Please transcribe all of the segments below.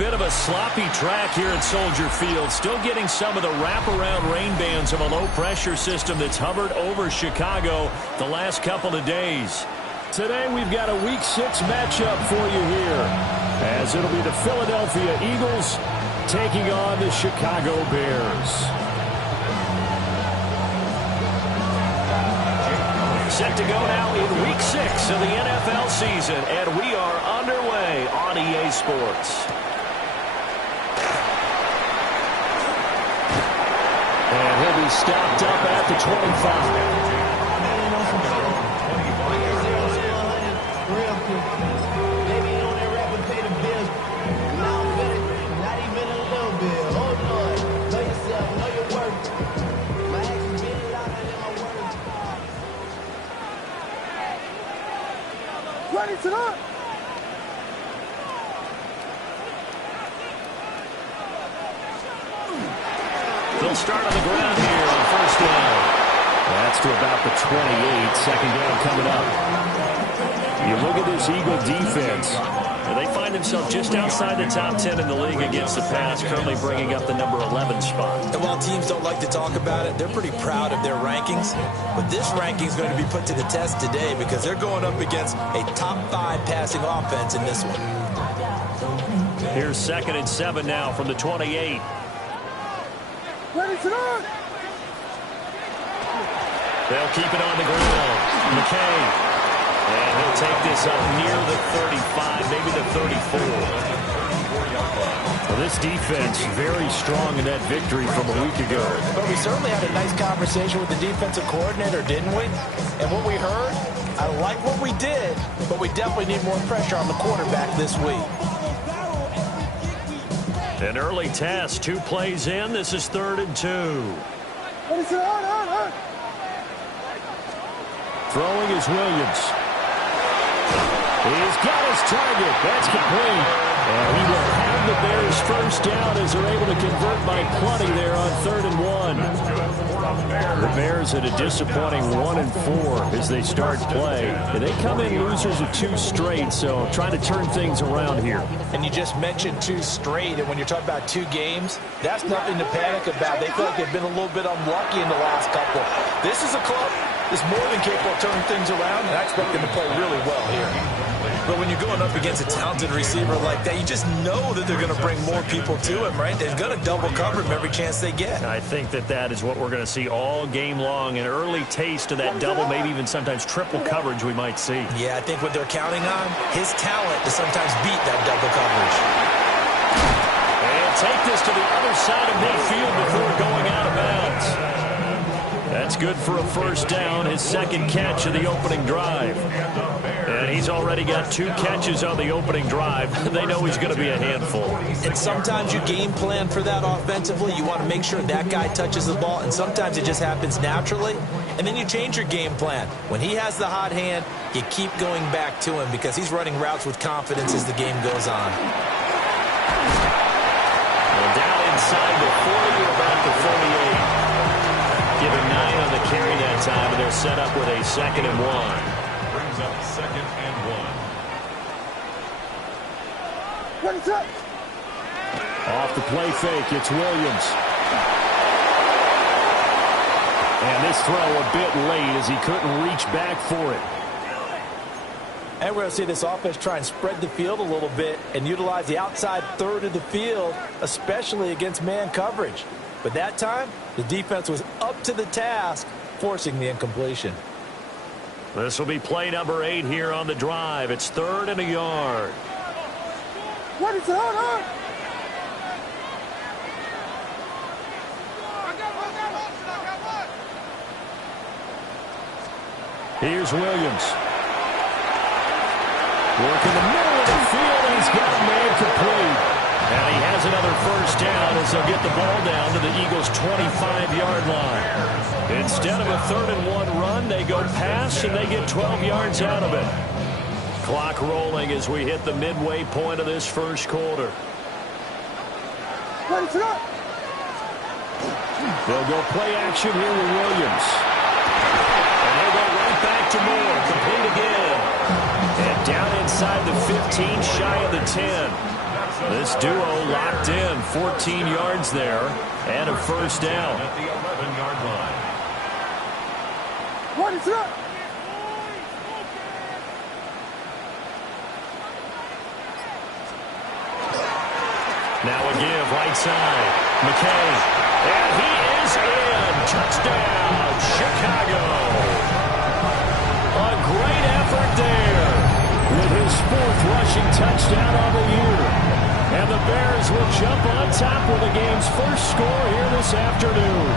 Bit of a sloppy track here at Soldier Field. Still getting some of the wraparound rain bands of a low-pressure system that's hovered over Chicago the last couple of days. Today we've got a Week 6 matchup for you here, as it'll be the Philadelphia Eagles taking on the Chicago Bears. Set to go now in Week 6 of the NFL season, and we are underway on EA Sports. And he'll be stopped up at the 25. They'll start on the ground here on first down. That's to about the 28. Second down coming up. You look at this Eagle defense. They find themselves just outside the top 10 in the league against the pass, currently bringing up the number 11 spot. And while teams don't like to talk about it, they're pretty proud of their rankings. But this ranking is going to be put to the test today because they're going up against a top 5 passing offense in this one. Here's 2nd and 7 now from the 28. They'll keep it on the ground. McKay. And he'll take this up near the 35, maybe the 34. Well, this defense very strong in that victory from a week ago. But we certainly had a nice conversation with the defensive coordinator, didn't we? And what we heard, I like what we did, but we definitely need more pressure on the quarterback this week. An early test, 2 plays in. This is 3rd and 2. Throwing is Williams. He's got his target. That's complete. And he will have the Bears first down as they're able to convert by plenty there on 3rd and 1. The Bears at a disappointing 1-4 as they start play. And they come in losers of 2 straight, so trying to turn things around here. And you just mentioned 2 straight, and when you're talking about 2 games, that's nothing to panic about. They feel like they've been a little bit unlucky in the last couple. This is a club that's more than capable of turning things around, and I expect them to play really well here. But when you're going up against a talented receiver like that, you just know that they're going to bring more people to him, right? They're going to double cover him every chance they get. I think that is what we're going to see all game long, an early taste of that double, maybe even sometimes triple coverage we might see. Yeah, I think what they're counting on, his talent to sometimes beat that double coverage. And take this to the other side of midfield before going out of bounds. That's good for a first down, his 2nd catch of the opening drive. And he's already got 2 catches on the opening drive. They know he's going to be a handful. And sometimes you game plan for that offensively. You want to make sure that guy touches the ball, and sometimes it just happens naturally. And then you change your game plan. When he has the hot hand, you keep going back to him because he's running routes with confidence as the game goes on. Well, down inside the 40, about the 38. Give him 9 on the carry that time, and they're set up with a 2nd and 1. Brings up 2nd and 1. Off the play fake, it's Williams. And this throw a bit late as he couldn't reach back for it. And we're going to see this offense try and spread the field a little bit and utilize the outside 3rd of the field, especially against man coverage. But that time, the defense was up to the task, forcing the incompletion. This will be play number 8 here on the drive. It's 3rd and a yard. What is on? Here's Williams. Working the middle of the field, and he's got a man complete. And he has another first down as they'll get the ball down to the Eagles' 25-yard line. Instead of a 3rd and 1 run, they go pass, and they get 12 yards out of it. Clock rolling as we hit the midway point of this first quarter. They'll go play action here with Williams. And they'll go right back to Moore. Complete again. And down inside the 15, shy of the 10. This duo locked in, 14 yards there, and a first down. At the 11-yard line. What is up? Now a give, right side. McKay. And he is in. Touchdown, Chicago. A great effort there with his 4th rushing touchdown on the year. And the Bears will jump on top with the game's first score here this afternoon.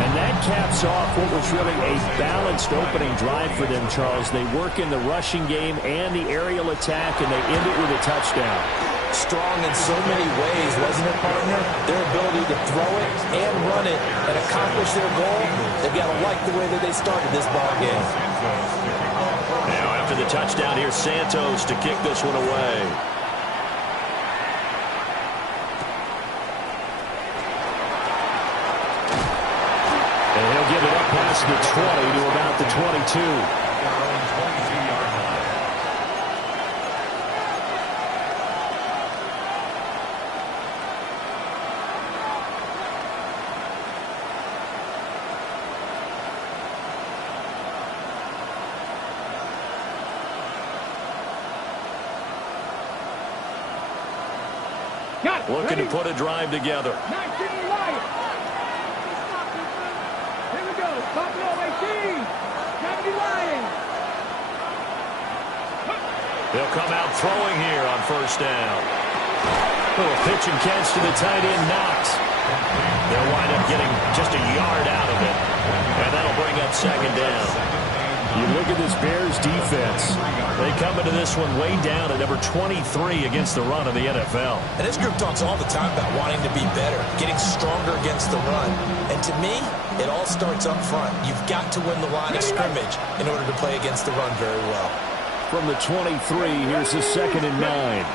And that caps off what was really a balanced opening drive for them, Charles. They work in the rushing game and the aerial attack, and they end it with a touchdown. Strong in so many ways, wasn't it, partner? Their ability to throw it and run it and accomplish their goal, they've got to like the way that they started this ball game. Now after the touchdown, here's Santos to kick this one away. And he'll give it up past the 20 to about the 22. Looking to put a drive together. 19 Lions. Here we go. Buffalo 18. 70 Lions. They'll come out throwing here on first down. Little pitch and catch to the tight end, Knox. They'll wind up getting just a yard out of it. And that'll bring up second down. You look at this Bears defense. They come into this one way down at number 23 against the run of the NFL. And this group talks all the time about wanting to be better, getting stronger against the run. And to me, it all starts up front. You've got to win the line of scrimmage in order to play against the run very well. From the 23, here's the 2nd and 9.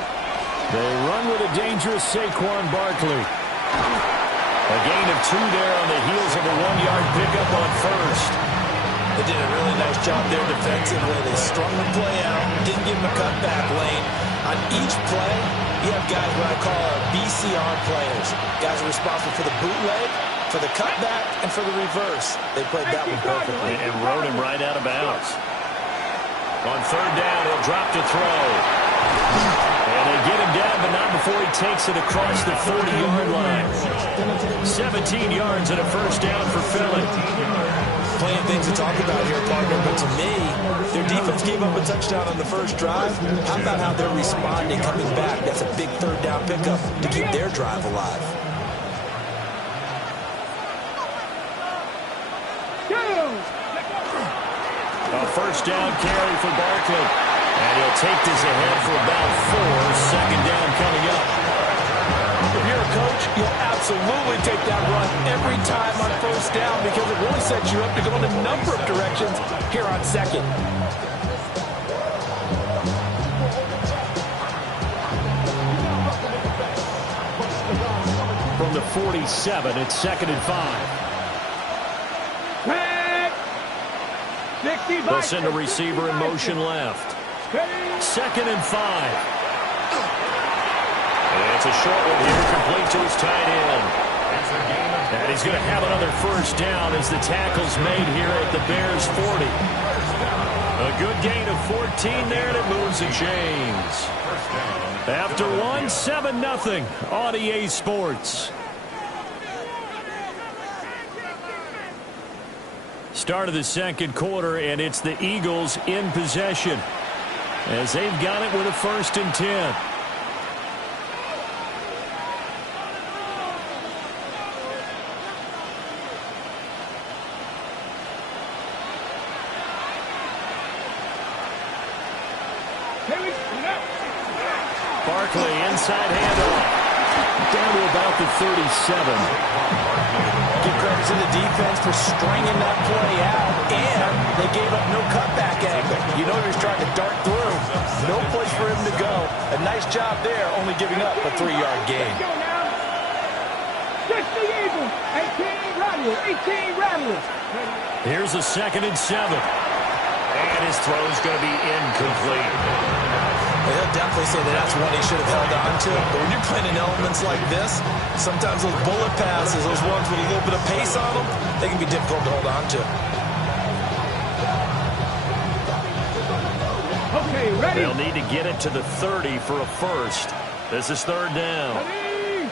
They run with a dangerous Saquon Barkley. A gain of 2 there on the heels of a 1-yard pickup on first. They did a really nice job there defensively. They strung the play out, didn't give him a cutback lane. On each play, you have guys what I call BCR players. Guys are responsible for the bootleg, for the cutback, and for the reverse. They played that one perfectly. And rode him right out of bounds. On third down, he'll drop to throw. And they get him down, but not before he takes it across the 40-yard line. 17 yards and a first down for Philly. Plenty of things to talk about here, partner, but to me, their defense gave up a touchdown on the first drive. How about how they're responding, coming back? That's a big third down pickup to keep their drive alive. A first down carry for Barkley. And he'll take this ahead for about 4. Second down coming up. If you're a coach, you'll absolutely take that run every time on first down because it really sets you up to go in a number of directions here on second. From the 47, it's 2nd and 5. They'll send a receiver in motion left. 2nd and 5. And it's a short one here, complete to his tight end. And he's going to have another first down as the tackle's made here at the Bears 40. A good gain of 14 there, and it moves the chains. After one, 7-0 on EA Sports. Start of the second quarter, and it's the Eagles in possession as they've got it with a 1st and 10. Barkley inside handoff. Down to about the 37. Give credit to the defense for stringing that play out, and they gave up no cutback angle. You know he was trying to dart through. No place for him to go. A nice job there, only giving up a 3-yard gain. Just the Eagles. 18 Rattlers. Here's a 2nd and 7. And his throw's going to be incomplete. He'll definitely definitely say that that's one he should have held on to. But when you're playing in elements like this, sometimes those bullet passes, those ones with a little bit of pace on them, they can be difficult to hold on to. Okay, ready? They'll need to get it to the 30 for a first. This is third down. Ready?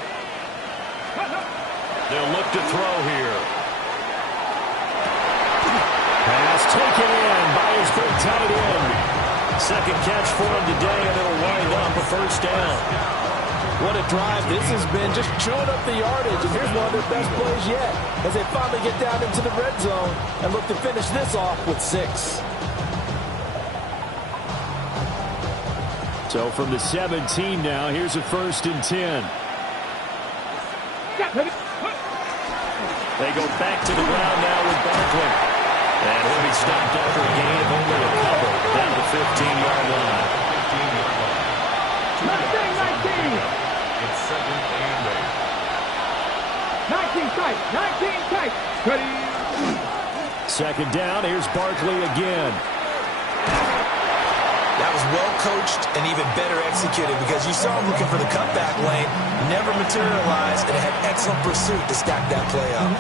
They'll look to throw here. Pass taken in by his big tight end. Second catch for him today, and it'll wind up a first down. What a drive this has been, just chewing up the yardage. And here's one of their best plays yet, as they finally get down into the red zone and look to finish this off with 6. So from the 17 now, here's a 1st and 10. They go back to the ground now with Barkley. And he'll be stopped after a gain of only a couple down the 15-yard line. 19. It's 2nd and 8. 19 tight. 19 tight. Ready? Second down, here's Barkley again. That was well coached and even better executed because you saw him looking for the cutback lane, never materialized, and had excellent pursuit to stack that play up.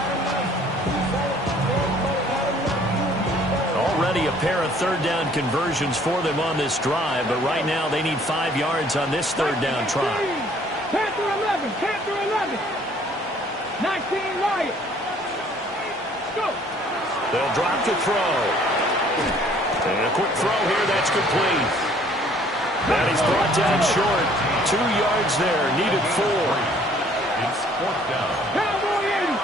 Already a pair of third down conversions for them on this drive, but right now they need 5 yards on this third down try. Panther 11. Panther 11. 19 Riot. Go. They'll drop to throw. And a quick throw here, that's complete. That is brought down short. 2 yards there, needed 4. It's 4th down. Cowboy 80.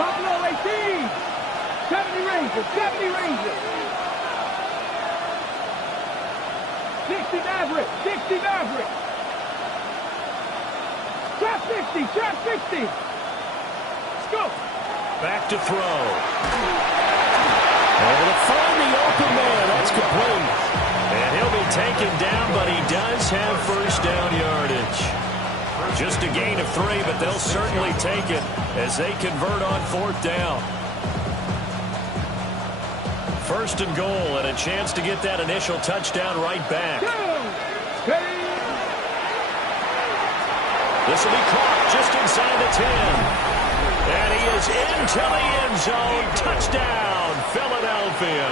Buffalo 18. 70 Rangers. 70 Rangers. 60 Maverick. 60 Maverick. Trap 60. Trap 60. Let's go. Back to throw. Able to find the open man. That's complete. And he'll be taken down, but he does have first down yardage. Just a gain of 3, but they'll certainly take it as they convert on 4th down. First and goal, and a chance to get that initial touchdown right back. This will be caught just inside the 10. And he is into the end zone. Touchdown, Philadelphia.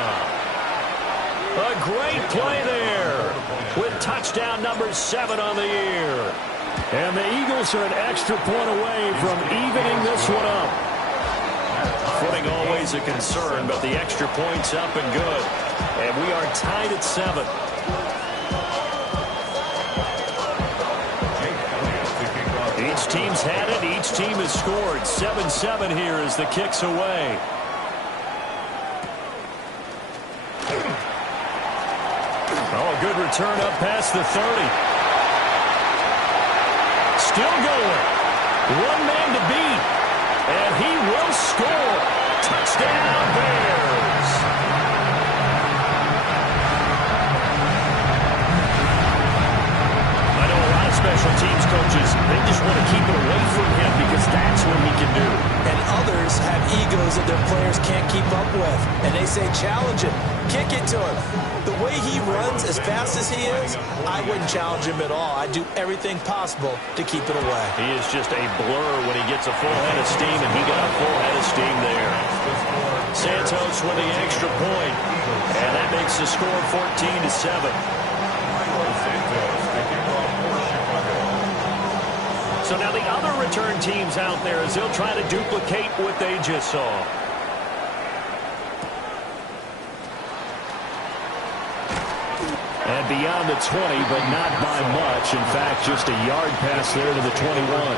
A great play there with touchdown number 7 on the year. And the Eagles are an extra point away from evening this one up. Footing always a concern, but the extra point's up and good. And we are tied at 7. Each team's had it. Each team has scored. 7-7 here as the kick's away. Oh, a good return up past the 30. Still going. One man to beat. And he will score. Touchdown, Bears. I know a lot of special teams coaches, they just want to keep it away from him because that's what he can do. And others have egos that their players can't keep up with. And they say, challenge him. Kick it to him. The way he runs as fast as he is, I wouldn't challenge him at all. I'd do everything possible to keep it away. He is just a blur when he gets a full head of steam, and he got a full head of steam there. Santos with the extra point, and that makes the score 14-7. So now the other return teams out there as they'll try to duplicate what they just saw. And beyond the 20, but not by much. In fact, just a yard pass there to the 21.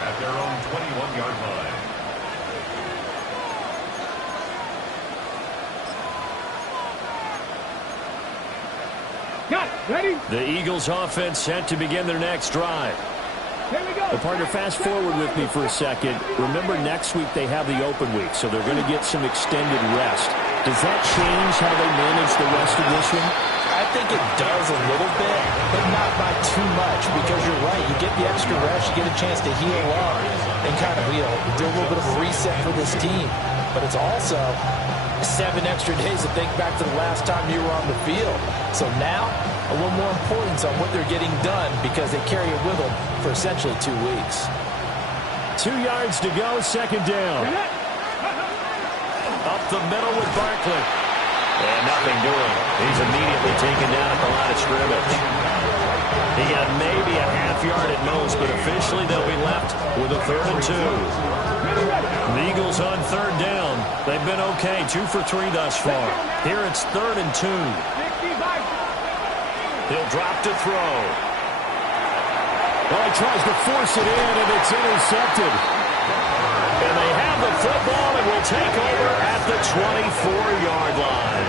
At their own 21-yard line. Got it. Ready? The Eagles offense set to begin their next drive. Here we go. Well, partner, fast forward with me for a second. Remember, next week they have the open week, so they're going to get some extended rest. Does that change how they manage the rest of this one? I think it does a little bit, but not by too much, because you're right. You get the extra rest, you get a chance to heal up and kind of, do a little bit of a reset for this team. But it's also 7 extra days to think back to the last time you were on the field. So now, a little more importance on what they're getting done because they carry it with them for essentially 2 weeks. 2 yards to go, second down. Up the middle with Barkley. And nothing doing. He's immediately taken down at the line of scrimmage. He got maybe a half yard at most, but officially they'll be left with a 3rd and 2. The Eagles on 3rd down. They've been okay, 2 for 3 thus far. Here it's 3rd and 2. He'll drop to throw. Well, he tries to force it in, and it's intercepted. And they have the football and will take over at the 24-yard line.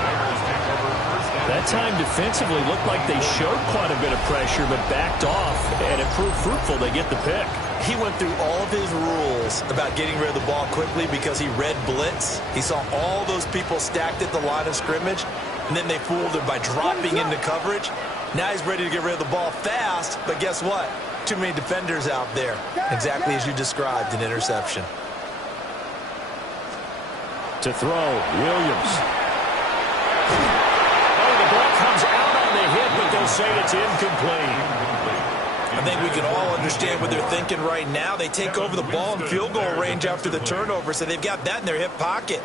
That time defensively looked like they showed quite a bit of pressure but backed off, and it proved fruitful. They get the pick. He went through all of his rules about getting rid of the ball quickly because he read blitz. He saw all those people stacked at the line of scrimmage, and then they fooled him by dropping into coverage. Now he's ready to get rid of the ball fast, but guess what? Too many defenders out there. Exactly as you described, an interception. To throw, Williams. Oh, the ball comes out on the hit, but they'll say it's incomplete. I think we can all understand what they're thinking right now. They take over the ball in field goal range after the turnover, so they've got that in their hip pocket.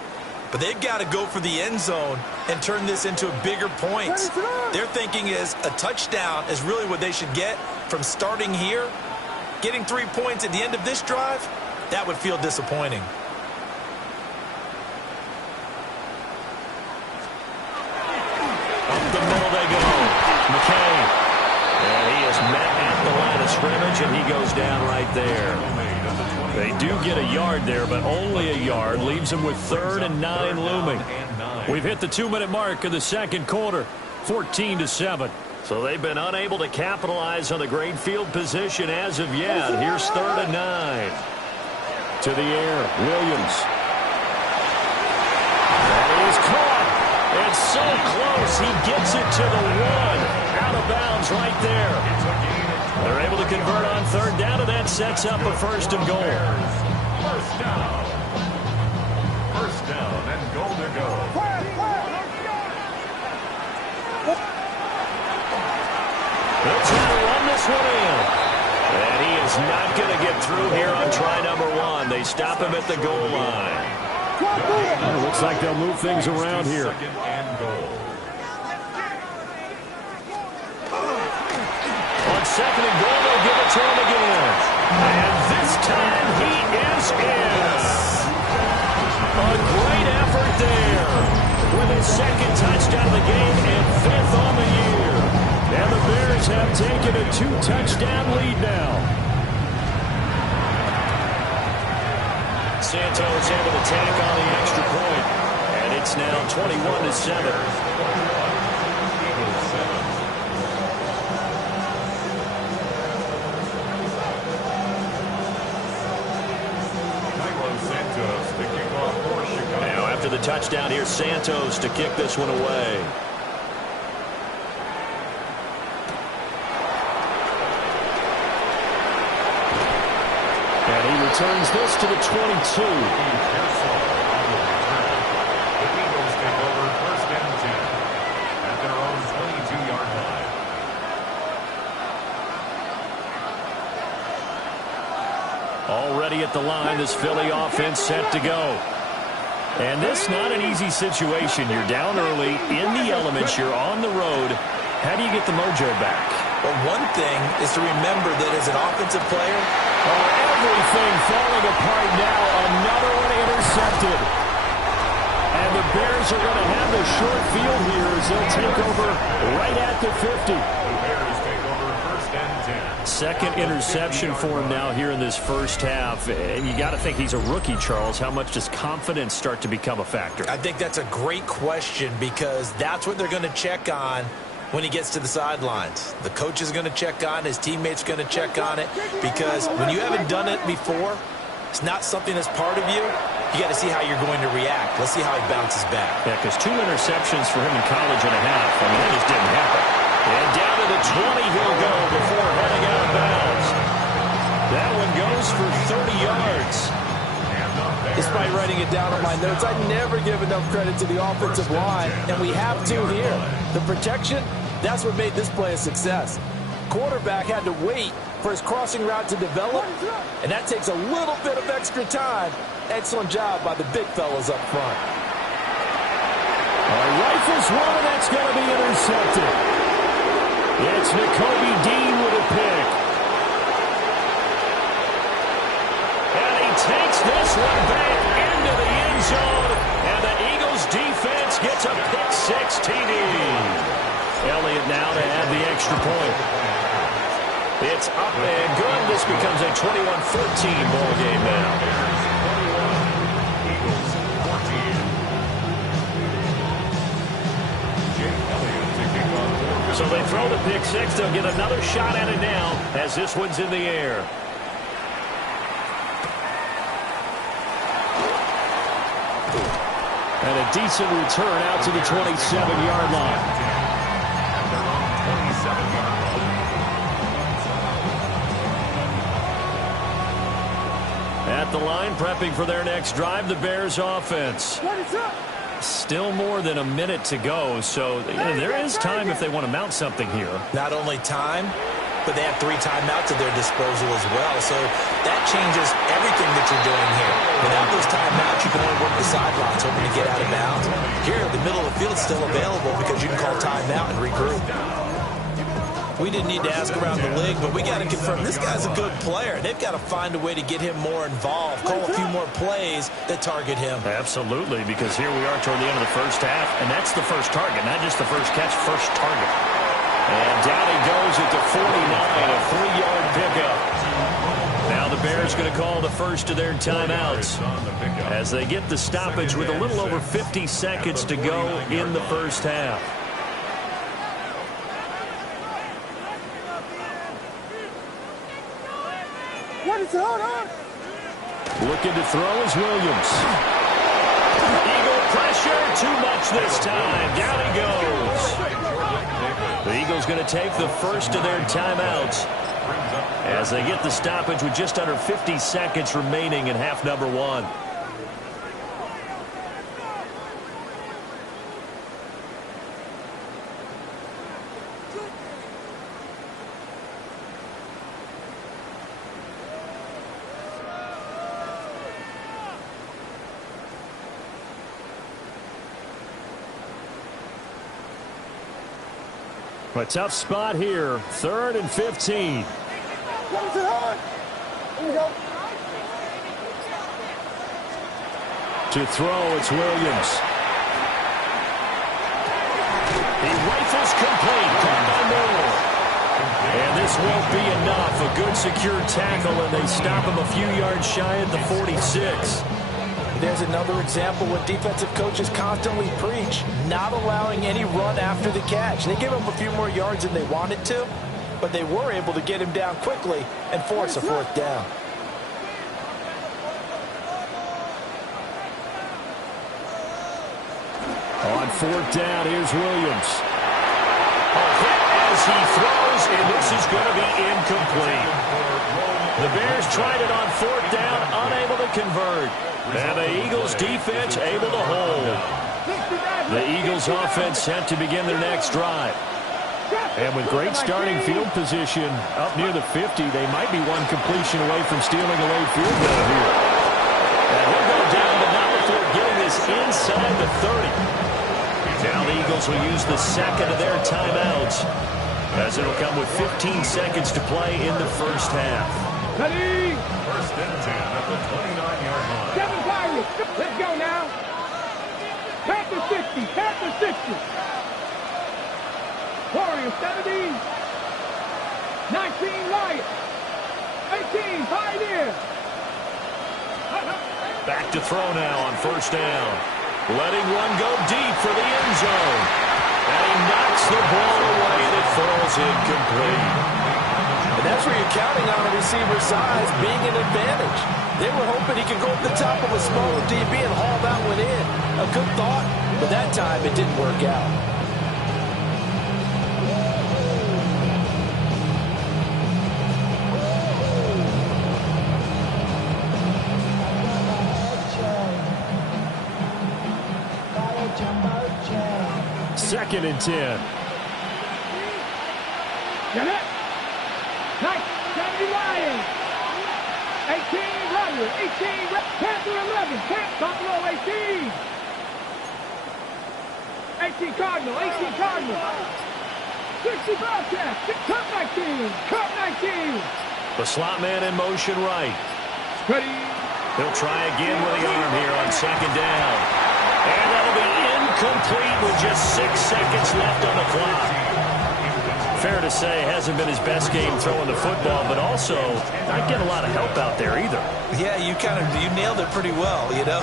But they've got to go for the end zone and turn this into a bigger point. Their thinking is a touchdown is really what they should get from starting here. Getting 3 points at the end of this drive, that would feel disappointing. Up the middle they go. McKay. And he is met at the line of scrimmage, and he goes down right there. They do get a yard there, but only a yard. Leaves them with 3rd and 9 looming. We've hit the 2-minute mark of the second quarter. 14-7. So they've been unable to capitalize on the great field position as of yet. Here's 3rd and 9. To the air, Williams. That is caught. It's so close. He gets it to the 1. Out of bounds right there. They're able to convert on 3rd down, and that sets up a 1st and goal. First down. First down and goal to go. They'll try to run this one in. And he is not going to get through here on try number 1. They stop him at the goal line. It looks like they'll move things around here. Second and goal. On 2nd and goal, they'll give it to him again. And this time he is in. A great effort there. With his 2nd touchdown of the game and 5th on the year. And the Bears have taken a 2-touchdown lead now. Santos able to tack on the extra point. And it's now 21-7. Now after the touchdown, here's Santos to kick this one away. And he returns this to the 22. The Eagles take over 1st and 10 at their own 22-yard line. Already at the line, this Philly offense set to go. And this not an easy situation. You're down early, in the elements, you're on the road. How do you get the mojo back? Well, one thing is to remember that as an offensive player, Everything falling apart now. Another one intercepted. And the Bears are going to have the short field here as they'll take over right at the 50. The Bears take over 1st and 10. Second interception for him now here in this first half. And you got to think he's a rookie, Charles. How much does confidence start to become a factor? I think that's a great question because that's what they're going to check on when he gets to the sidelines. The coach is going to check on, his teammates going to check on it, because when you haven't done it before, it's not something that's part of you. You got to see how you're going to react. Let's see how he bounces back. Yeah, because 2 interceptions for him in college and a half. I mean, that just didn't happen. And down to the 20 he'll go before heading out of bounds. That one goes for 30 yards. And the Despite writing it down on my notes, I never give enough credit to the offensive line, and we have to here. The protection, that's what made this play a success. Quarterback had to wait for his crossing route to develop, and that takes a little bit of extra time. Excellent job by the big fellas up front. Rifles one, and that's going to be intercepted. It's Nakobe Dean with a pick. And he takes this one back into the end zone, and the Eagles defense gets a pick-six TD. Elliott now to add the extra point. It's up and good. This becomes a 21-14 ball game now. So they throw the pick six. They'll get another shot at it now as this one's in the air. And a decent return out to the 27-yard line. At the line, prepping for their next drive, the Bears offense. Still more than a minute to go, so there is time if they want to mount something here. Not only time, but they have 3 timeouts at their disposal as well, so that changes everything that you're doing here. Without those timeouts, you can only work the sidelines, hoping to get out of bounds. Here, the middle of the field is still available because you can call timeout and regroup. We didn't need to ask around the league, but we got to confirm this guy's a good player. They've got to find a way to get him more involved, call a few more plays that target him. Absolutely, because here we are toward the end of the first half, and that's the first target, not just the first catch, first target. And down he goes at the 49, a 3-yard pickup. Now the Bears going to call the first of their timeouts as they get the stoppage with a little over 50 seconds to go in the first half. Looking to throw is Williams. Eagle pressure, too much this time. Down he goes. The Eagles going to take the first of their timeouts as they get the stoppage with just under 50 seconds remaining in half number 1. A tough spot here. 3rd and 15. To throw, it's Williams. He rifles complete. Caught by Moore. And this won't be enough. A good secure tackle, and they stop him a few yards shy at the 46. There's another example what defensive coaches constantly preach, not allowing any run after the catch. They gave him a few more yards than they wanted to, but they were able to get him down quickly and force a 4th down. On 4th down, here's Williams. A hit as he throws, and this is going to be incomplete. The Bears tried it on 4th down, unable to convert. And the Eagles defense able to hold. The Eagles offense set to begin their next drive. And with great starting field position up near the 50, they might be one completion away from stealing a late field goal here. And he'll go down, but not before getting this inside the 30. Now the Eagles will use the second of their timeouts, as it'll come with 15 seconds to play in the first half. Ready? 1st and 10 at the 29-yard line. 7 Pirates. Let's go now. Panther 60. Panther 60. Warriors 70. 19 Lions. 18 Pioneers. Back to throw now on 1st down. Letting one go deep for the end zone. And he knocks the ball away, and it falls incomplete. And that's where you're counting on a receiver's size being an advantage. They were hoping he could go up the top of a smaller DB and haul that one in. A good thought, but that time it didn't work out. 2nd and 10. Get it. Nice. 70 Lions. 18 Runner. 18 Panther 11. Buffalo 18. 18 Cardinal. 18 Cardinal. 60 Bobcats. Cup 19. Cup 19. The slot man in motion right. Ready. He'll try again with the arm here on 2nd down. And that'll be incomplete with just 6 seconds left on the clock. Fair to say, hasn't been his best game throwing the football, but also not getting a lot of help out there either. Yeah, you nailed it pretty well, you know.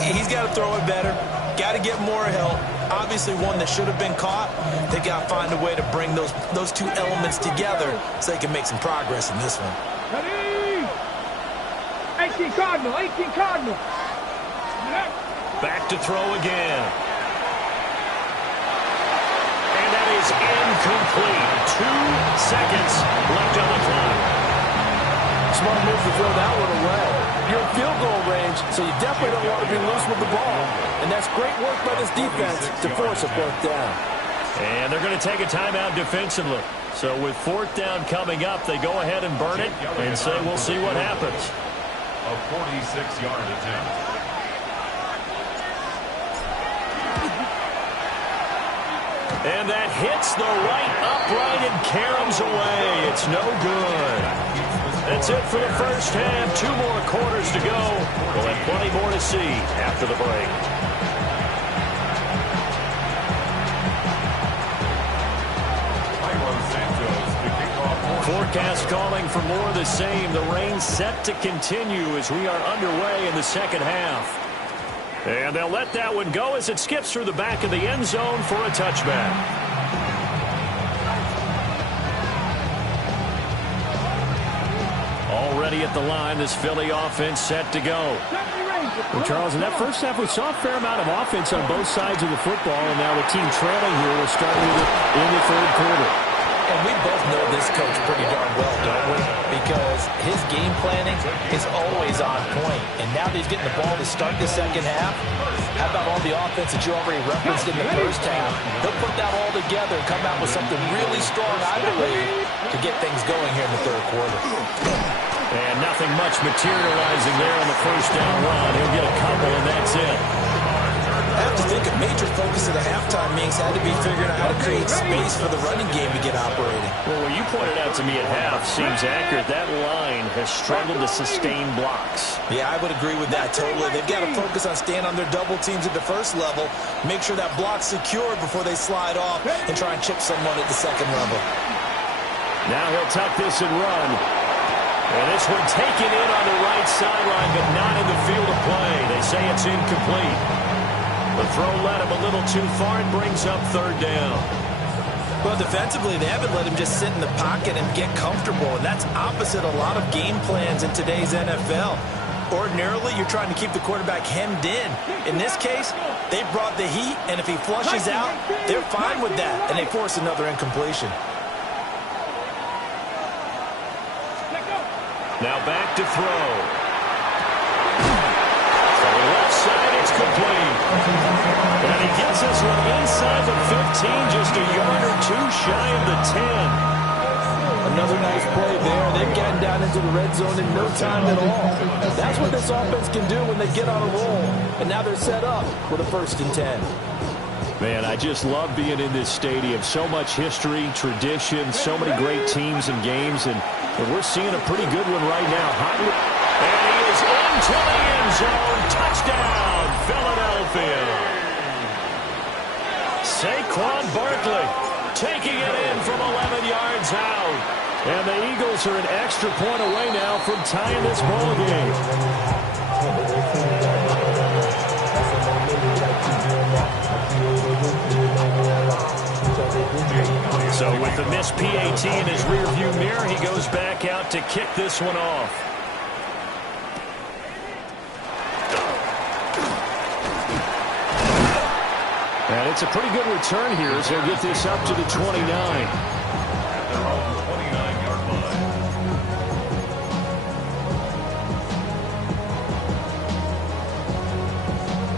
He's got to throw it better. Got to get more help. Obviously one that should have been caught. They got to find a way to bring those two elements together so they can make some progress in this one. Ready. 18 Cardinal. 18 Cardinal. Back to throw again. And that is incomplete. 2 seconds left on the clock. Smart move to throw that one away. You're in field goal range, so you definitely don't want to be loose with the ball. And that's great work by this defense to force a 4th down. And they're going to take a timeout defensively. So with 4th down coming up, they go ahead and burn it and say we'll see what happens. A 46-yard attempt. And that hits the right upright and caroms away. It's no good. That's it for the first half. 2 more quarters to go. We'll have plenty more to see after the break. Forecast calling for more of the same. The rain set to continue as we are underway in the 2nd half. And they'll let that one go as it skips through the back of the end zone for a touchback. Already at the line, this Philly offense set to go. Well, Charles, in that first half, we saw a fair amount of offense on both sides of the football, and now the team trailing here will start in the 3rd quarter. And we both know this coach pretty darn well, don't we? Because his game planning is always on point. And now that he's getting the ball to start the 2nd half, how about all the offense that you already referenced in the first half? He'll put that all together and come out with something really strong, I believe, to get things going here in the 3rd quarter. And nothing much materializing there on the first down run. He'll get a couple, and that's it. I have to think a major focus of the halftime meetings had to be figuring out how to create space for the running game to get operating. Well, what you pointed out to me at half seems accurate. That line has struggled to sustain blocks. Yeah, I would agree with that totally. They've got to focus on staying on their double teams at the first level, make sure that block's secure before they slide off and try and chip someone at the 2nd level. Now he'll tuck this and run. And this one taken in on the right sideline, but not in the field of play. They say it's incomplete. The throw led him a little too far and brings up 3rd down. Well, defensively, they haven't let him just sit in the pocket and get comfortable, and that's opposite a lot of game plans in today's NFL. Ordinarily, you're trying to keep the quarterback hemmed in. In this case, they brought the heat, and if he flushes out, they're fine with that, and they force another incompletion. Now back to throw. To the left side, it's complete. And he gets this one inside the 15, just a yard or 2 shy of the 10. Another nice play there. They've gotten down into the red zone in no time at all. That's what this offense can do when they get on a roll. And now they're set up with a 1st and 10. Man, I just love being in this stadium. So much history, tradition, so many great teams and games, and we're seeing a pretty good one right now. And he is into the end zone. Touchdown, Philadelphia. Saquon Barkley taking it in from 11 yards out. And the Eagles are an extra point away now from tying this ball game. So with the missed PAT in his rearview mirror, he goes back out to kick this one off. And it's a pretty good return here as they'll get this up to the 29. At their own 29-yard line.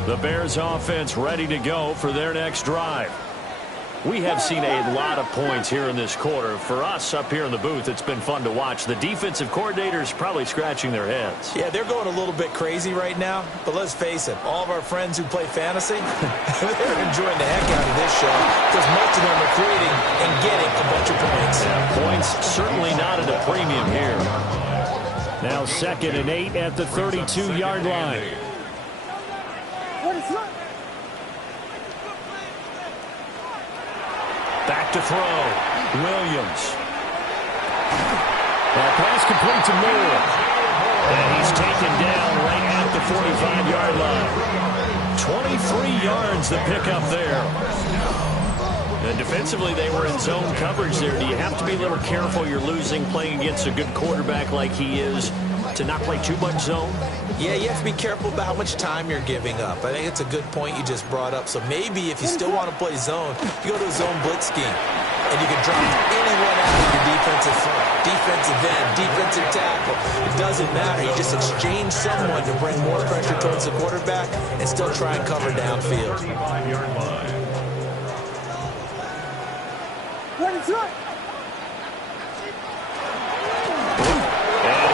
The Bears offense ready to go for their next drive. We have seen a lot of points here in this quarter. For us up here in the booth, it's been fun to watch. The defensive coordinators probably scratching their heads. Yeah, they're going a little bit crazy right now. But let's face it, all of our friends who play fantasy, they're enjoying the heck out of this show because most of them are creating and getting a bunch of points. Yeah, points certainly not at a premium here. Now 2nd and 8 at the 32-yard line. Back to throw. Williams. Pass complete to Moore. And he's taken down right at the 45-yard line. 23 yards the pickup there. And defensively, they were in zone coverage there. Do you have to be a little careful you're losing playing against a good quarterback like he is to not play too much zone? Yeah, you have to be careful about how much time you're giving up. I think it's a good point you just brought up. So maybe if you still want to play zone, you go to a zone blitz scheme. And you can drop anyone out of your defensive front, defensive end, defensive tackle. It doesn't matter. You just exchange someone to bring more pressure towards the quarterback and still try and cover downfield. 35-yard line. And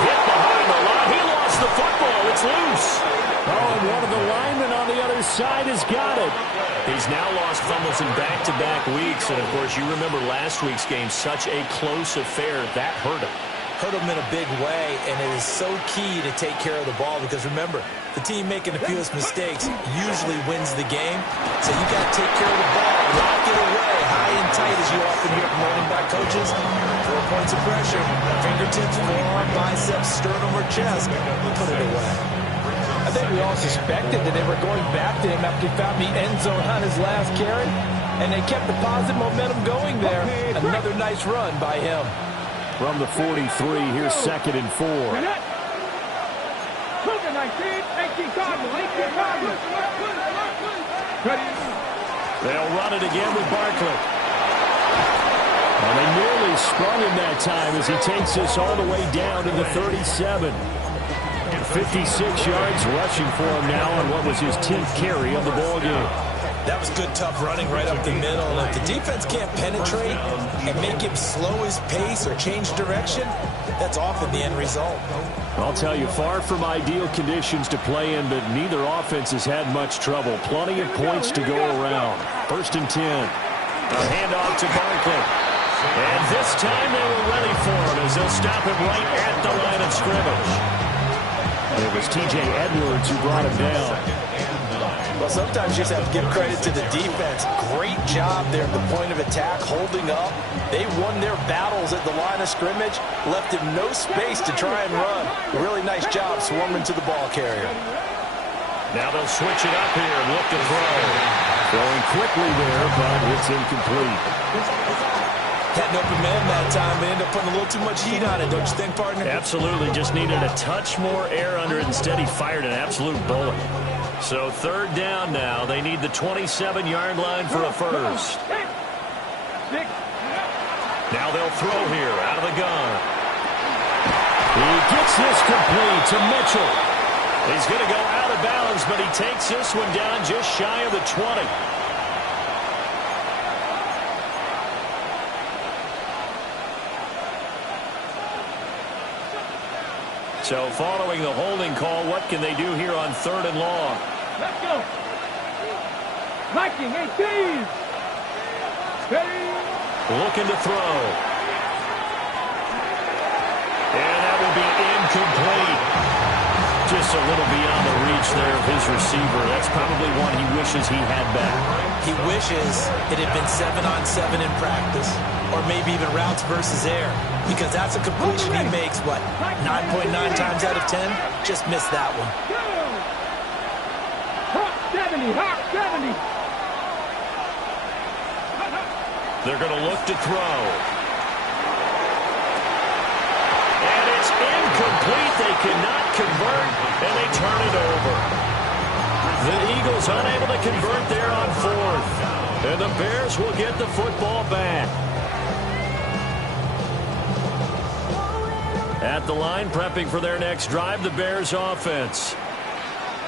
hit behind the line. He lost the football. It's loose. Oh, and one of the linemen on the other side has got it. He's now lost fumbles in back-to-back weeks. And, of course, you remember last week's game, such a close affair. That hurt him. Hurt him in a big way, and it is so key to take care of the ball because, remember, the team making the fewest mistakes usually wins the game. So you got to take care of the ball, lock it away, high and tight, as you often hear from running back coages. 4 points of pressure, fingertips, forearm, biceps, sternum, or chest. Put it away. I think we all suspected that they were going back to him after he found the end zone on his last carry, and they kept the positive momentum going there. Another nice run by him. From the 43, here's 2nd and 4. They'll run it again with Barkley. And they nearly sprung him that time as he takes this all the way down to the 37. 56 yards rushing for him now on what was his 10th carry of the ball game. That was good, tough running right up the middle. And if the defense can't penetrate and make him slow his pace or change direction, that's often the end result. I'll tell you, far from ideal conditions to play in, but neither offense has had much trouble. Plenty of points to go around. 1st and 10. A handoff to Barkley. And this time they were ready for him as they'll stop him right at the line of scrimmage. It was T.J. Edwards who brought him down. Well, sometimes you just have to give credit to the defense. Great job there at the point of attack, holding up. They won their battles at the line of scrimmage, left him no space to try and run. Really nice job swarming to the ball carrier. Now they'll switch it up here and look to throw. Throwing quickly there, but it's incomplete. Had an open man that time, but ended up putting a little too much heat on it, don't you think, partner? Absolutely. Just needed a touch more air under it. Instead, he fired an absolute bullet. So 3rd down now. They need the 27-yard line for a first. Now they'll throw here out of the gun. He gets this complete to Mitchell. He's going to go out of bounds, but he takes this one down just shy of the 20. So following the holding call, what can they do here on 3rd and long? Let's go. Viking 18. Looking to throw. And that will be incomplete. Just a little beyond the reach there of his receiver. That's probably one he wishes he had back. He wishes it had been 7-on-7 in practice, or maybe even routes versus air, because that's a completion he makes, what, 9.9 times out of 10? Just missed that one. Hawk 70, Hawk 70. They're going to look to throw. And it's incomplete. They cannot convert, and they turn it over. The Eagles unable to convert there on 4th. And the Bears will get the football back. At the line, prepping for their next drive, the Bears offense.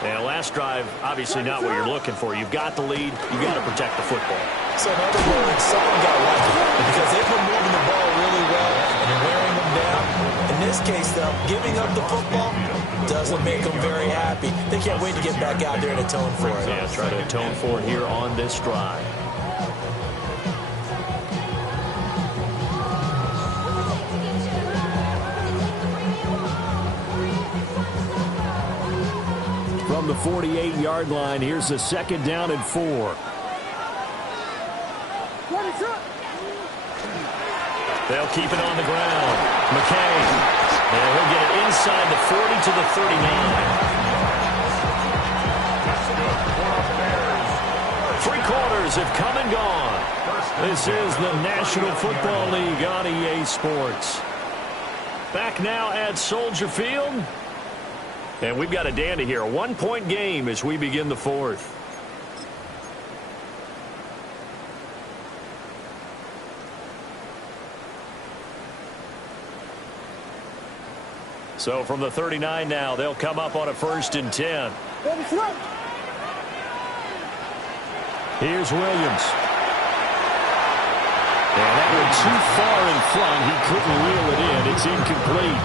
And last drive, obviously not what you're looking for. You've got the lead. You've got to protect the football. So in other words, someone got lucky because they've been moving the ball really well and wearing them down. In this case, though, giving up the football doesn't make them very happy. They can't wait to get back out there and atone for it. Yeah, try to atone for it here on this drive. From the 48-yard line, here's a 2nd down and 4. They'll keep it on the ground. McKay. And he'll get it inside the 40 to the 39. 3 quarters have come and gone. This is the National Football League on EA Sports. Back now at Soldier Field. And we've got a dandy here. A 1-point game as we begin the 4th. So from the 39 now, they'll come up on a 1st and 10. Here's Williams. And that went too far in front. He couldn't reel it in. It's incomplete.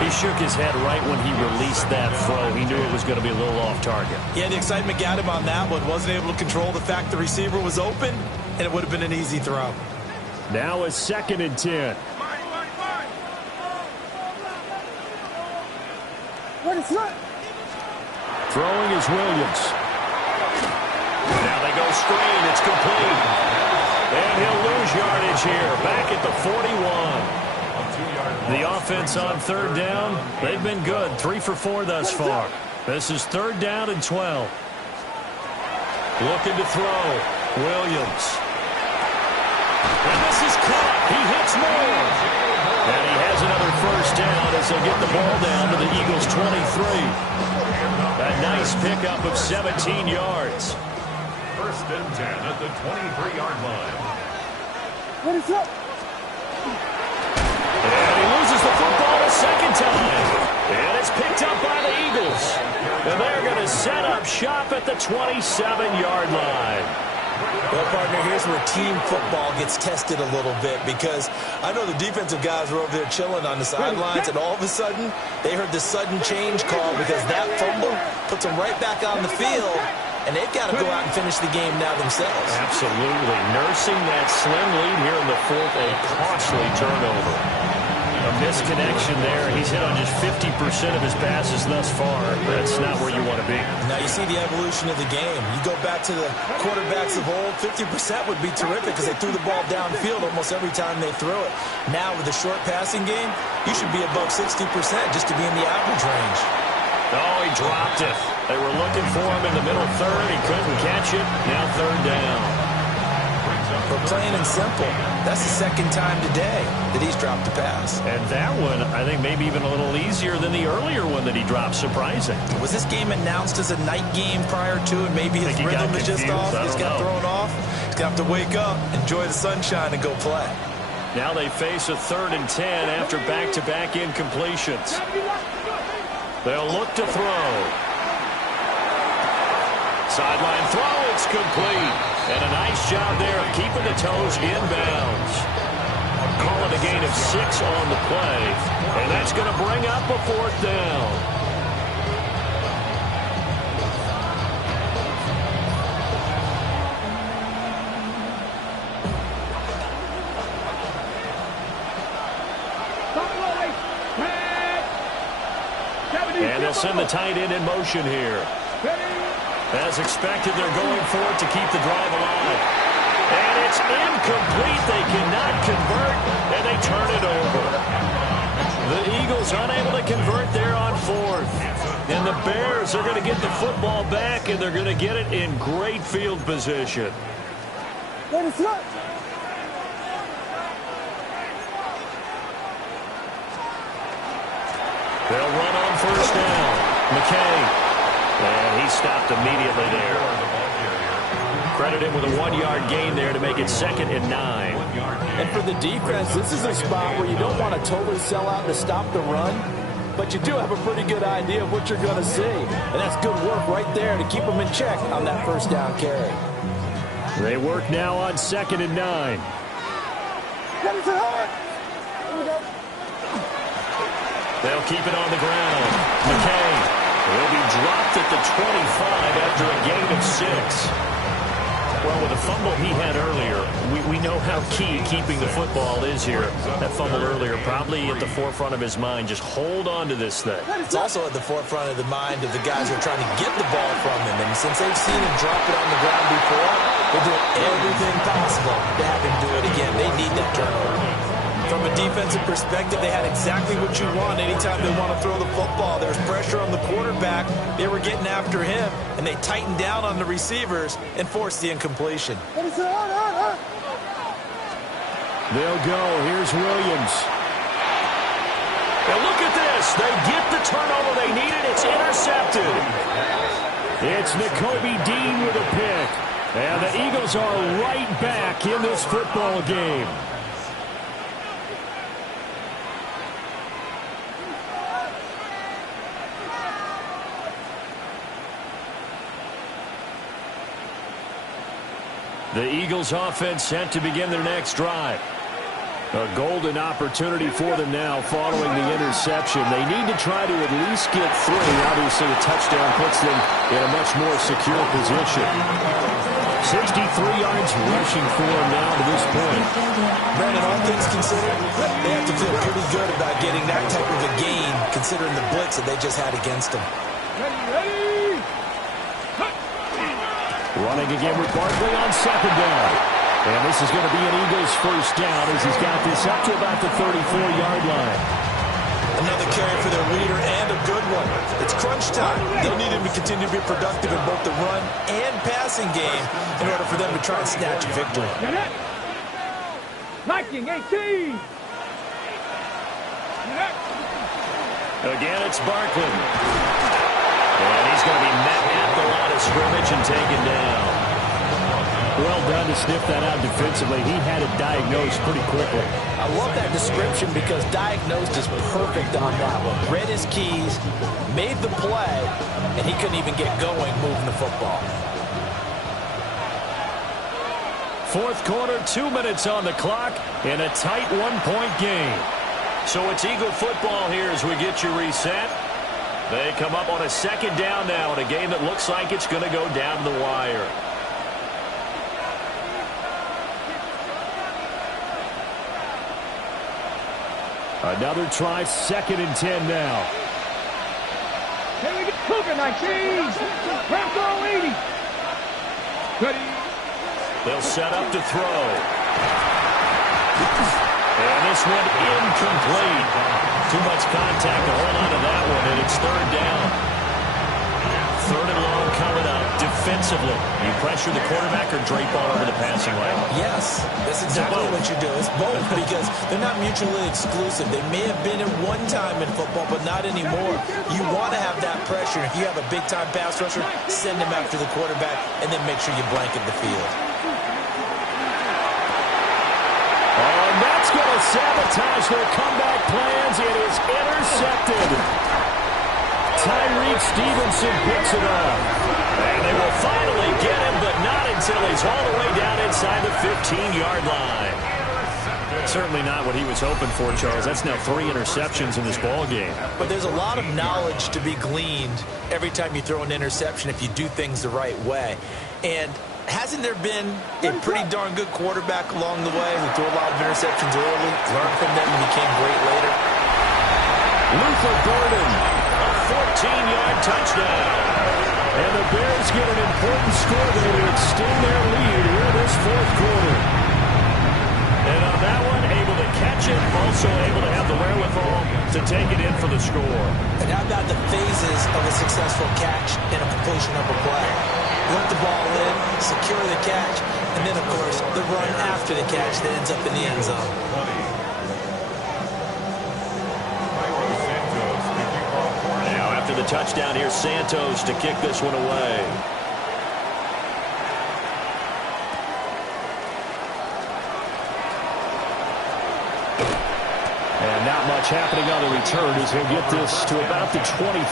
He shook his head right when he released that throw. He knew it was going to be a little off target. Yeah, the excitement got him on that one. Wasn't able to control the fact the receiver was open, and it would have been an easy throw. Now a 2nd and 10. Throwing is Williams. Now they go screen. It's complete. And he'll lose yardage here. Back at the 41. The offense on 3rd down, they've been good. 3 for 4 thus far. This is 3rd down and 12. Looking to throw. Williams. And this is caught. He hits more. And he has another 1st down as they get the ball down to the Eagles' 23. A nice pickup of 17 yards. 1st and 10 at the 23-yard line. And he loses the football a 2nd time. And it's picked up by the Eagles. And they're going to set up shop at the 27-yard line. Well, partner, here's where team football gets tested a little bit because I know the defensive guys were over there chilling on the sidelines, and all of a sudden, they heard the sudden change call because that fumble puts them right back on the field, and they've got to go out and finish the game now themselves. Absolutely. Nursing that slim lead here in the 4th, a costly turnover. A misconnection there. He's hit on just 50% of his passes thus far. That's not where you want to be. Now you see the evolution of the game. You go back to the quarterbacks of old, 50% would be terrific because they threw the ball downfield almost every time they threw it. Now with the short passing game, you should be above 60% just to be in the average range. Oh, he dropped it. They were looking for him in the middle 3rd. He couldn't catch it. Now 3rd down. But plain and simple, that's the 2nd time today that he's dropped the pass. And that one, I think, maybe even a little easier than the earlier one that he dropped. Surprising. Was this game announced as a night game prior to, and maybe his rhythm is just off? He's got thrown off. He's going to have to wake up, enjoy the sunshine, and go play. Now they face a 3rd and 10 after back-to-back incompletions. They'll look to throw. Sideline throw, it's complete. And a nice job there of keeping the toes inbounds. Call it a gain of 6 on the play. And that's going to bring up a 4th down. And they'll send the tight end in motion here. As expected, they're going for it to keep the drive alive. And it's incomplete. They cannot convert, and they turn it over. The Eagles unable to convert there on 4th. And the Bears are going to get the football back, and they're going to get it in great field position. Let it slip. They'll run on 1st down. McKay. And he stopped immediately there. Credit him with a 1-yard gain there to make it 2nd and 9. And for the defense, this is a spot where you don't want to totally sell out to stop the run, but you do have a pretty good idea of what you're going to see. And that's good work right there to keep them in check on that 1st down carry. They work now on 2nd and 9. They'll keep it on the ground. McKay. He'll be dropped at the 25 after a gain of 6. Well, with the fumble he had earlier, we know how key keeping the football is here. That fumble earlier probably at the forefront of his mind. Just hold on to this thing. It's also at the forefront of the mind of the guys who are trying to get the ball from him. And since they've seen him drop it on the ground before, they're doing everything possible to have him do it again. They need that turnover. From a defensive perspective, they had exactly what you want anytime they want to throw the football. There's pressure on the quarterback. They were getting after him, and they tightened down on the receivers and forced the incompletion. They'll go. Here's Williams. Now look at this. They get the turnover they needed. It's intercepted. It's Nakobe Dean with a pick. And the Eagles are right back in this football game. The Eagles offense set to begin their next drive. A golden opportunity for them now following the interception. They need to try to at least get 3. Obviously, a touchdown puts them in a much more secure position. 63 yards rushing for them now to this point. Brandon, all things considered, they have to feel pretty good about getting that type of a gain considering the blitz that they just had against them. Running again with Barkley on 2nd down. And this is going to be an Eagles first down as he's got this up to about the 34-yard line. Another carry for their leader and a good one. It's crunch time. They'll need him to continue to be productive in both the run and passing game in order for them to try and snatch a victory. Viking 18. Again, it's Barkley. And he's going to be met at the line of scrimmage and taken down. Well done to sniff that out defensively. He had it diagnosed pretty quickly. I love that description because diagnosed is perfect on that one. Read his keys, made the play, and he couldn't even get going moving the football. Fourth quarter, 2 minutes on the clock, and a tight one-point game. So it's Eagle football here as we get you reset. They come up on a 2nd down now in a game that looks like it's going to go down the wire. Another try, 2nd and 10 now. Here we go. Cougar 19. Rambo 80. Ready. They'll set up to throw. And this one incomplete. Too much contact to hold on to that one, and it's 3rd down. 3rd and long coming up. Defensively, you pressure the quarterback or drape all over the passing lane? Yes, that's exactly what you do. It's both because they're not mutually exclusive. They may have been at one time in football, but not anymore. You want to have that pressure. If you have a big-time pass rusher, send him after the quarterback, and then make sure you blanket the field. Oh, and that's going to sabotage their comeback plans. It is intercepted. Tyreek Stevenson picks it up. And they will finally get him, but not until he's all the way down inside the 15-yard line. Certainly not what he was hoping for, Charles. That's now 3 interceptions in this ball game. But there's a lot of knowledge to be gleaned every time you throw an interception if you do things the right way. And hasn't there been a pretty darn good quarterback along the way who threw a lot of interceptions early, learned from them, and became great later? Luther Burden. A 14-yard touchdown. And the Bears get an important score there to extend their lead here in this 4th quarter. And on that one, able to catch it, also able to have the wherewithal to take it in for the score. And how about the phases of a successful catch and a completion of a play? Work the ball in, secure the catch, and then, of course, the run after the catch that ends up in the end zone. The touchdown here, Santos to kick this one away. And not much happening on the return as he'll get this to about the 23.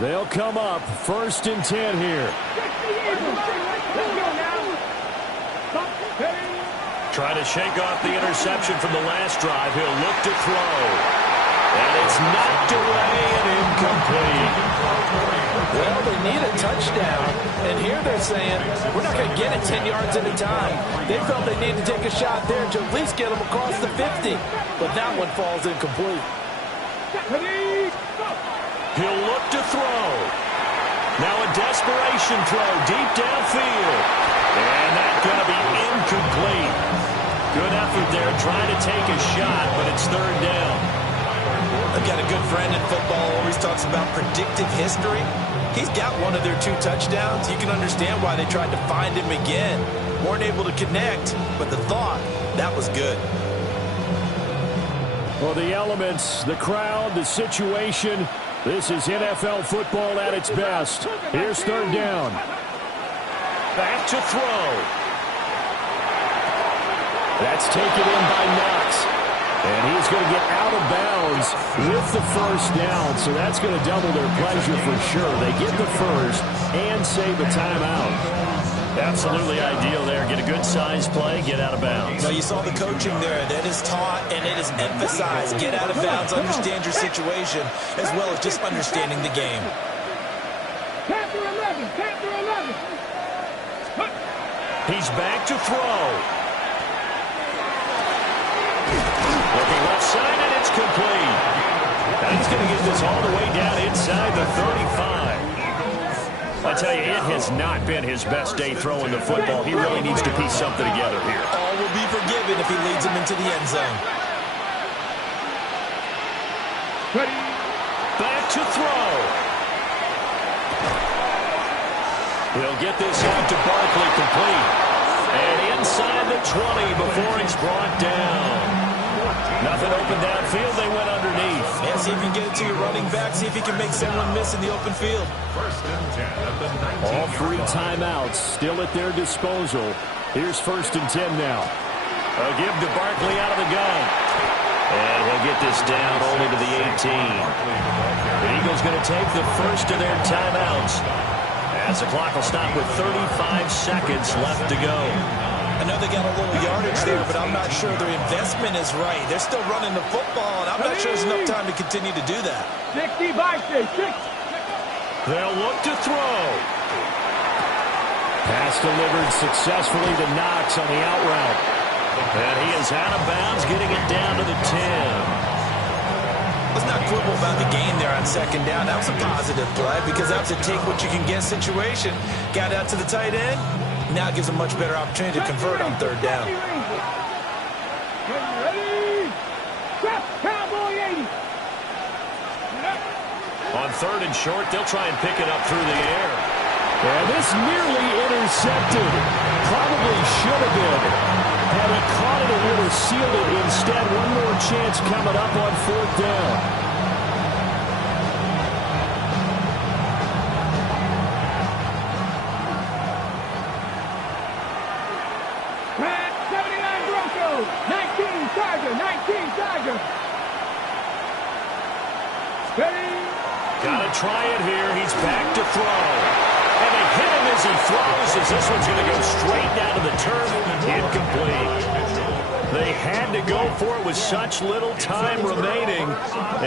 They'll come up 1st and 10 here. Try to shake off the interception from the last drive. He'll look to throw. And it's knocked away and incomplete. Well, they need a touchdown. And here they're saying, we're not going to get it 10 yards at a time. They felt they needed to take a shot there to at least get them across the 50. But that one falls incomplete. He'll look to throw. Now a desperation throw deep downfield. And that's going to be incomplete. Good effort there trying to take a shot, but it's 3rd down. I've got a good friend in football, always talks about predictive history. He's got one of their 2 touchdowns. You can understand why they tried to find him again. Weren't able to connect, but the thought, that was good. Well, the elements, the crowd, the situation, this is NFL football at its best. Here's 3rd down. Back to throw. That's taken in by Knox. And he's going to get out of bounds with the 1st down. So that's going to double their pleasure for sure. They get the 1st and save a timeout. Absolutely ideal there. Get a good size play, get out of bounds. So you saw the coaching there. That is taught and it is emphasized. Get out of bounds, understand your situation, as well as just understanding the game. Panther 11, Panther 11. He's back to throw. Looking left side, and it's complete. And he's going to get this all the way down inside the 35. I tell you, it has not been his best day throwing the football. He really needs to piece something together here. All will be forgiven if he leads them into the end zone. Back to throw. He'll get this out to Barkley complete. And inside the 20 before he's brought down. Nothing open downfield. They went underneath. Yeah, see if you can get it to your running back. See if you can make someone miss in the open field. 1st and 10 at the 19. All 3 timeouts still at their disposal. Here's 1st and 10 now. A give to Barkley out of the gun. And he'll get this down only to the 18. The Eagles going to take the 1st of their timeouts, as the clock will stop with 35 seconds left to go. I know they got a little yardage there, but I'm not sure their investment is right. They're still running the football, and I'm not sure there's enough time to continue to do that. 60 by 6. They'll look to throw. Pass delivered successfully to Knox on the out route. And he is out of bounds, getting it down to the 10. Let's not quibble about the gain there on 2nd down. That was a positive play because that was a take-what-you-can-get situation. Got out to the tight end. Now it gives a much better opportunity to convert on 3rd down. Ready? Cowboy 80. On 3rd and short, they'll try and pick it up through the air. And this nearly intercepted. Probably should have been. Had he caught it, it would have sealed it. Instead, one more chance coming up on 4th down. Gotta try it here. He's back to throw. And they hit him as he throws, as this one's going to go straight down to the turf. Incomplete. They had to go for it with such little time remaining.